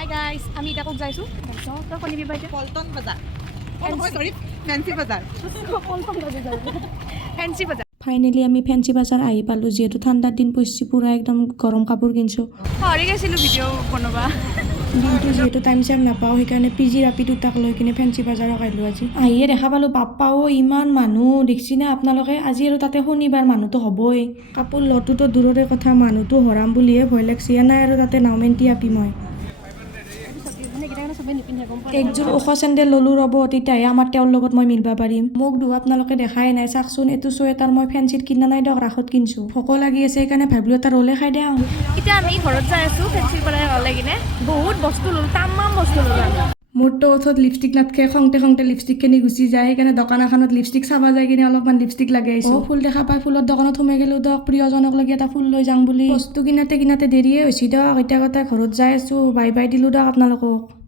Hi guys, আমি এটা ক'ত যাইছো? তো শুনিবি বাইদে পল্টন বজাৰ সৰি ফেন্সি বজাৰ ফেন্সি বজাৰ। ফাইনেলি আমি ফেন্সি বাজাৰ আহি পালোঁ। যিহেতু ঠাণ্ডাৰ দিন পৰিছে, পূৰা একদম গৰম কাপোৰ কিনিছোঁ। পাহৰি গৈছিলোঁ ভিডিঅ' বনাবা। দিনটো যিহেতু টাইম চাইম নাপাওঁ, সেইকাৰণে পিজি ৰাপি দুটাক লৈ কিনে ফেন্সি বাজাৰক আহিলোঁ। আজি আহিয়ে দেখা পালোঁ বাপ্পাও ইমান মানুহ দেখছি না আপোনালোকে। আজি আৰু তাতে শনিবাৰ মানুহটো হ'বই। কাপোৰ লোৱাটোতো দূৰৰে কথা, মানুহটো হৰাম বুলিহে ভয় লাগছি। নাই আৰু তাতে নাওমেন টিয়াপি মই একযোৰ ওখ চেণ্ডেল ল'লোঁ ৰ'ব, তেতিয়াহে আমাৰ তেওঁৰ লগত মই মিলবা পাৰিম। মোক ধোৱা আপোনালোকে দেখাই নাই, চাওকচোন এইটো চুৱেটাৰ মই ফেন্সিত কিনা নাই দিয়ক, ৰাসত কিনছোঁ। ভোক লাগি আছে সেইকাৰণে ভাবিলোঁ এটা ৰ'লে খাই দিওঁ। এতিয়া আমি ঘৰত যাই আছোঁ ফেন্সিৰ পৰা ওলাই কিনে। বহুত বস্তু ল'লোঁ, তামাম বস্তু ল'লোঁ। মোৰতো ওঠত লিপষ্টিক নাথাকে, খংতে লিপষ্টিকখিনি গুচি যায়। সেইকাৰণে দোকান এখনত লিপষ্টিক চাবা যায় কিনে অলপমান লিপষ্টিক লাগে আহিছোঁ। ফুল দেখা পাই ফুলৰ দোকানত সোমাই গ'লোঁ দিয়ক, প্ৰিয়জনক লাগি এটা ফুল লৈ যাওঁ বুলি। বস্তু কিনাতে দেৰিয়ে হৈছে দিয়ক। এতিয়া ঘৰত যাই আছোঁ, বাই দিলোঁ দিয়ক আপোনালোকক।